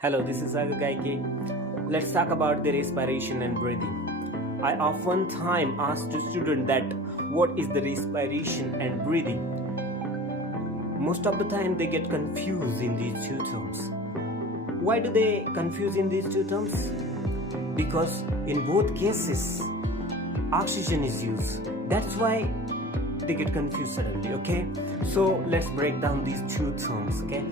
Hello, this is Agagai. Let's talk about the respiration and breathing. I oftentimes ask the student that what is the respiration and breathing. Most of the time they get confused in these two terms. Why do they confuse in these two terms? Because in both cases oxygen is used. That's why they get confused suddenly. Okay, so let's break down these two terms. Okay,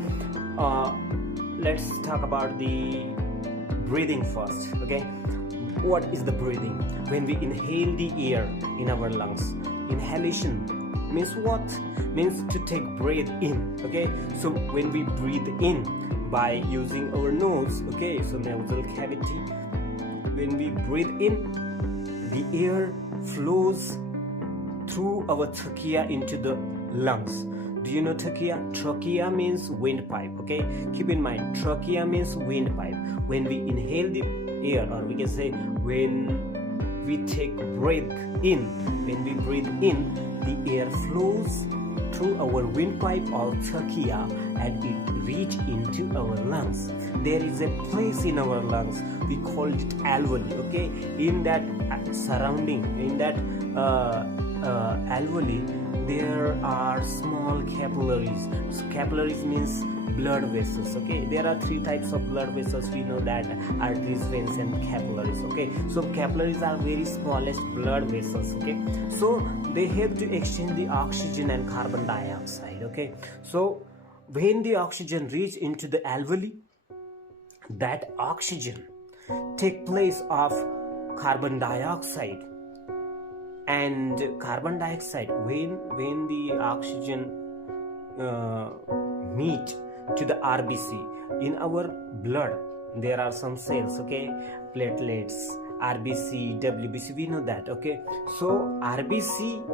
let's talk about the breathing first. Okay, what is the breathing? When we inhale the air in our lungs, inhalation means what? Means to take breath in. Okay, so when we breathe in by using our nose, okay, so nasal cavity, when we breathe in, the air flows through our trachea into the lungs. Do you know trachea? Trachea means windpipe. Okay, keep in mind, trachea means windpipe. When we inhale the air, or we can say when we take breath in, when we breathe in, the air flows through our windpipe or trachea and it reach into our lungs. There is a place in our lungs, we call it alveoli. Okay, in that surrounding, in that alveoli, there are small capillaries. So capillaries means blood vessels. Okay, there are three types of blood vessels. We know that: arteries, veins, and capillaries. Okay, so capillaries are very smallest blood vessels. Okay, so they help to exchange the oxygen and carbon dioxide. Okay, so when the oxygen reach into the alveoli, that oxygen take place of carbon dioxide, and carbon dioxide, when the oxygen meet to the RBC in our blood, there are some cells, okay, platelets, RBC, WBC, we know that. Okay, so RBC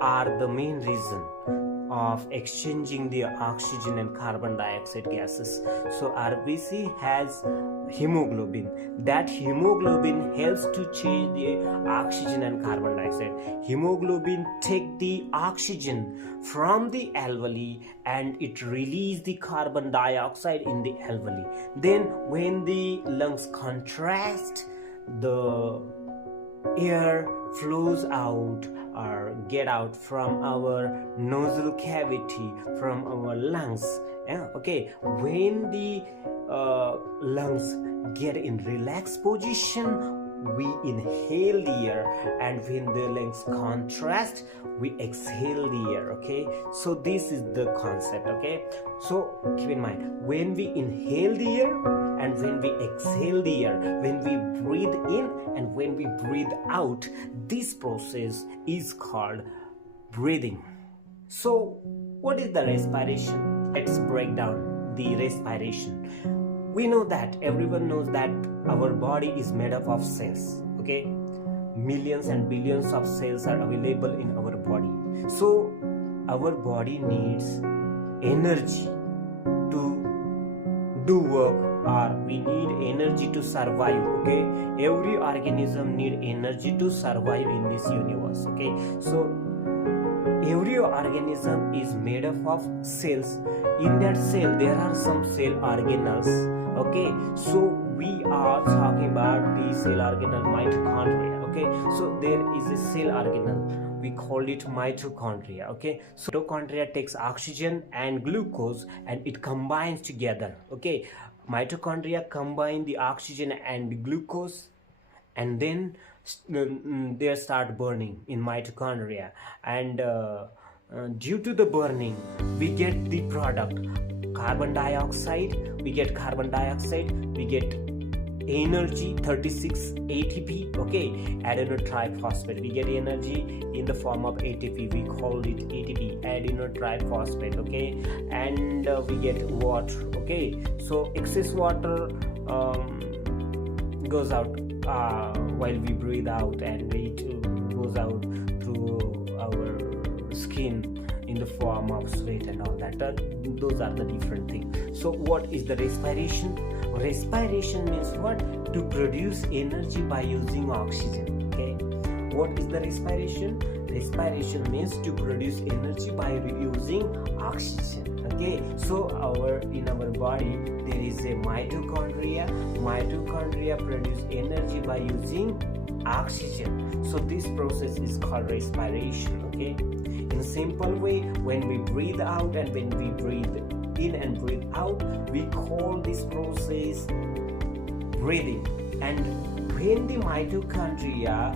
are the main reason of exchanging the oxygen and carbon dioxide gases. So RBC has hemoglobin. That hemoglobin helps to change the oxygen and carbon dioxide. Hemoglobin take the oxygen from the alveoli and it release the carbon dioxide in the alveoli. Then when the lungs contract, the air flows out or get out from our nasal cavity, from our lungs. Okay, when the lungs get in relaxed position, we inhale the air, and when the lungs contrast, we exhale the air. Okay, so this is the concept. Okay, so keep in mind, when we inhale the air and when we exhale the air, when we breathe in and when we breathe out, this process is called breathing. So what is the respiration? Let's break down the respiration. We know that, everyone knows that our body is made up of cells. Okay, millions and billions of cells are available in our body. So our body needs energy to do work, or we need energy to survive. Okay, every organism need energy to survive in this universe. Okay, so every organism is made up of cells. In that cell there are some cell organelles. Okay, so we are talking about the cell organelle mitochondria. Okay, so there is a cell organelle, we call it mitochondria. Okay, so mitochondria takes oxygen and glucose and it combines together. Okay, mitochondria combine the oxygen and glucose, and then they start burning in mitochondria, and due to the burning we get the product carbon dioxide. We get carbon dioxide, we get energy, 36 ATP. Okay, adenotriphosphate, we get energy in the form of ATP, we call it ATP, adenotriphosphate. Okay, and we get water. Okay, so excess water goes out while we breathe out, and it goes out through our skin in the form of sweat and all that. Those are the different things. So what is the respiration? Respiration means what? To produce energy by using oxygen. Okay, what is the respiration? respiration means to produce energy by using oxygen. Okay, so in our body there is a mitochondria. Mitochondria produce energy by using oxygen, so this process is called respiration. Okay, in simple way, when we breathe out and when we breathe in and breathe out, we call this process breathing. And when the mitochondria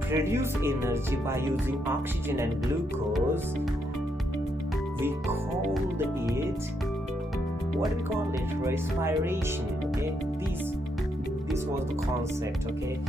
produce energy by using oxygen and glucose, we call it, what we call it, respiration. Okay, this was the concept. Okay.